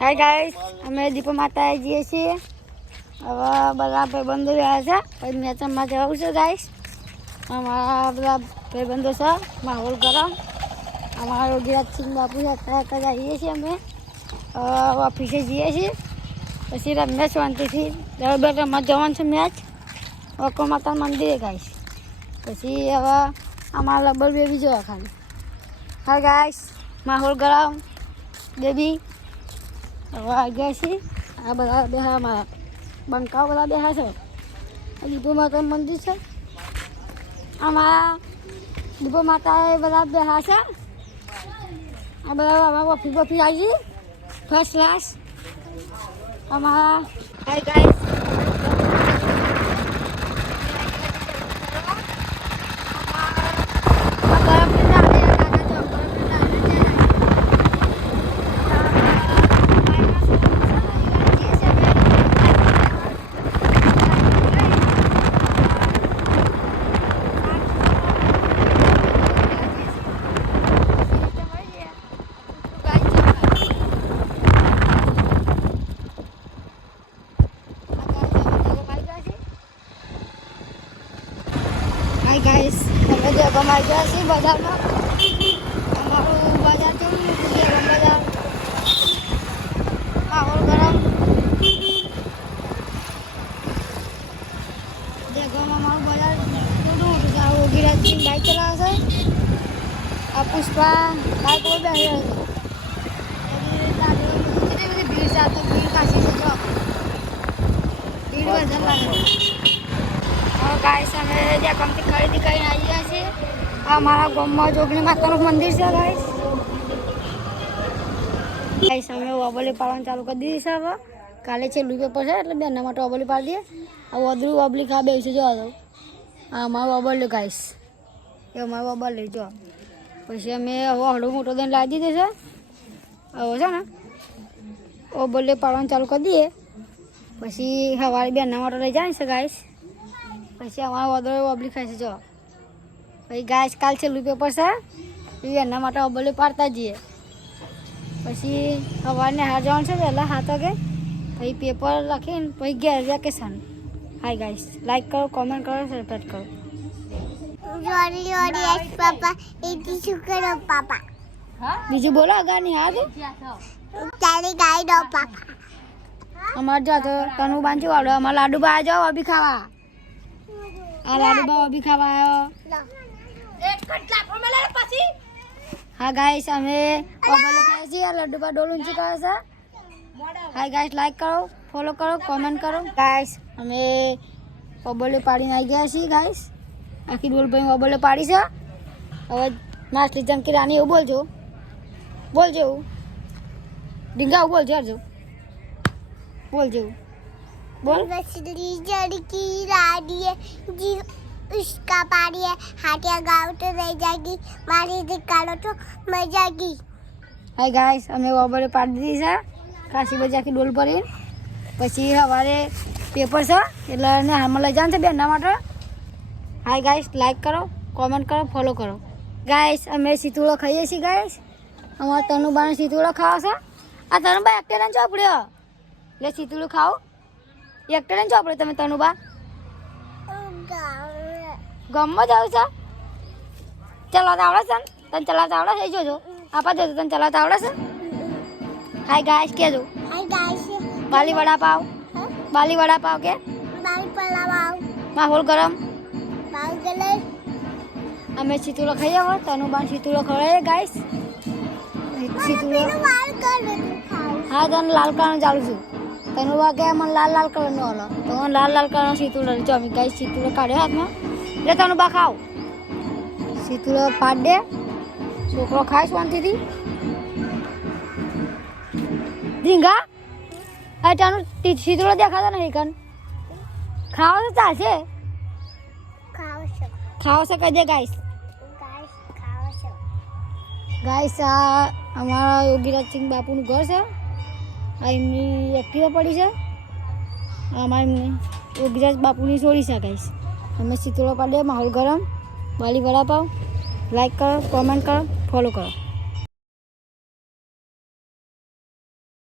Hi guys, અમે દીપો માતા જઈએ છીએ. હવે બધા ભાઈબંધો રહ્યા છે. પછી મેચમાં જવું છે ગાઈસ. અમારા બધા ભાઈબંધો છે. માહોલ ગરમ. અમારા યોગીરાજસિંહ બાપુ સાથે જઈએ છીએ અમે. ઓફિસે જઈએ છીએ. પછી રમ્યા શાંતિથી 10 રમત જવાનું છે મેચ વકો માતા મંદિરે ગાઈસ. પછી હવે અમારા લબર બેબી જોવા ખાલી. હાય ગાઈસ, માહોલ ગરમ બેબી. હવે ગયા છીએ. આ બધા બેહા અમારા બંકાઓ બધા બેહા છે. દીપો માતા મંદિર છે. આમાં દીપો માતા બધા બેહા છે. આ બધા અમારા ઓફિસ આવી ફર્સ્ટ ક્લાસ. અમારા હાય ગાઈસ, હાય ગાઈસ, અમે જે ગમાઈ ગયા છીએ બજારમાં. અમારું બજાર કેવું છે? બજાર માહોલ ગરમ. જે ગમ અમારું બજાર કેવું હતું કે આ યોગીરાજસિંહ બાઇક ચલાવે છે. આ પુષ્પા બાઇક પર બેસી છે. બધી ભીડ સાથે ભીડ કાશી છે. ભીડ વધારે લાગે. ગાઈસ, અમે જે કંપની ખરીદી કરીને આવી ગયા છીએ. આ મારા ગામમાં જોગણી માતાનું મંદિર છે ગાઈસ. અમે ઓબલી પાડવાનું ચાલુ કરી દીધી છે. હવે કાલે છેલ્લું પેપર છે એટલે બેના માટે ઓબલી પાડી દઈએ. હવે વધુ ઓબલી ખા બે છે. જોવા દો, આ અમારું ઓબલ્યું ગાઈસ. એ અમારું ઓબલ્યું જો. પછી અમે હવે હળવો મોટો દઈને લાવી દીધો છે. હવે છે ને ઓબલી પાડવાનું ચાલુ કરી દઈએ. પછી સવારે બેના માટે લઈ જાય છે ગાઈસ. પછી અમારા વધુ ઓબલી ખાય છે. જો પછી ગાઈસ, કાલ છેલ્લું પેપર છે એના માટે ઓબલી પાડતા જઈએ. પછી સવારને હાર જવાનું છે વહેલા 7 વાગે. પછી પેપર લખીને પછી ઘેર વેકેશન. હાય ગાઈસ, લાઈક કરો, કોમેન્ટ કરો, સબસ્ક્રાઈબ કરો. બીજું બોલો અગાની હા અમારે જો તો તનું બાંધુ આવડે. અમારે લાડુબા આ જાઓ અભી ખાવા. આ લાડુબા અભી ખાવા આવ્યો. હા ગાઈસ, અમે ઓબલે ખાઈએ છીએ. આ લાડુબા ડોલ ઊંચી કરે છે. હાય ગાઈસ, લાઈક કરો, ફોલો કરો, કોમેન્ટ કરો. ગાઈસ, અમે ઓબલે પાડીને આવી ગયા છીએ ગાઈસ. આખી ડોલ ભાઈ ઓબલે પાડી છે. હવે નાસ્તી ચમકી રાની એવું બોલજો. બોલજો એવું ડીંગા એવું બોલજો. હરજો બોલજો. बोल मछली जड़की रानी है जी उसका पानी है हाथिया गाँव तो रह जाएगी मारी दिखाड़ो तो मर जाएगी. हाय गाइस, અમે ઓબલે પાડી દીધી છે. કાશી બજારથી ડોલ ભરી. પછી સવારે પેપર છે એટલે એને હાલમાં લઈ જવાનું છે બેનના માટે. હાય ગાઈસ, લાઈક કરો, કોમેન્ટ કરો, ફોલો કરો. ગાઈસ, અમે સીતુડો ખાઈએ છીએ ગાઈસ. અમારા તનુબાને સીતુડો ખાવા છે. આ તનુબા એકટેલાને ચોપડ્યો એટલે સીતુડું ખાઓ. એકટેલાને ચોપડ્યો તમે તનુબા ગામમાં જાવ છો? ચલાવતા આવડે છે? તને ચલાવતા આવડે છે? જોજો આપા જોજો તને ચલાવતા આવડે છે? હાય ગાઈસ કહેજો. हाय गाइस, બાલી વડાપાવ. બાલી વડાપાવ કે बाल पलावाओ માહોલ ગરમ. बाल गले અમે સીતુડો ખાઈએ. હવે તનુબાન સીતુડો ખવડાવીએ ગાઈસ. સીતુડો बाल कर खाओ. હા તને લાલ કલરનું ચાલુ છું. તનુબા કે મને લાલ લાલ કલરનો હલો તો મને લાલ લાલ કલરનો સીતુડો જો અમે ગાઈસ સીતુડો કાઢ્યો હાથમાં. એટલે તનુબા ખાવ. સીતુડો પાડ દે. છોકરો ખાય શાંતિથી. ધીંગા હા તાનું સીતુડો દેખાતો નહીં કન. ખાવો તો ચાલશે. खाओ सब ખાવો છે કહી દે ગાઈસ. गाइस खाओ सब. ગાઈસ, આ અમારા યોગીરાજસિંહ બાપુનું ઘર છે. આ એમની એક્ટિવા પડી છે. અમારે એમની યોગીરાજ બાપુની છોડી છે ગાઈસ. અમે સીતુડો પાડીએ. માહોલ ગરમ. બાલી વડાપાવ. લાઈક કરો, કોમેન્ટ કરો, ફોલો કરો.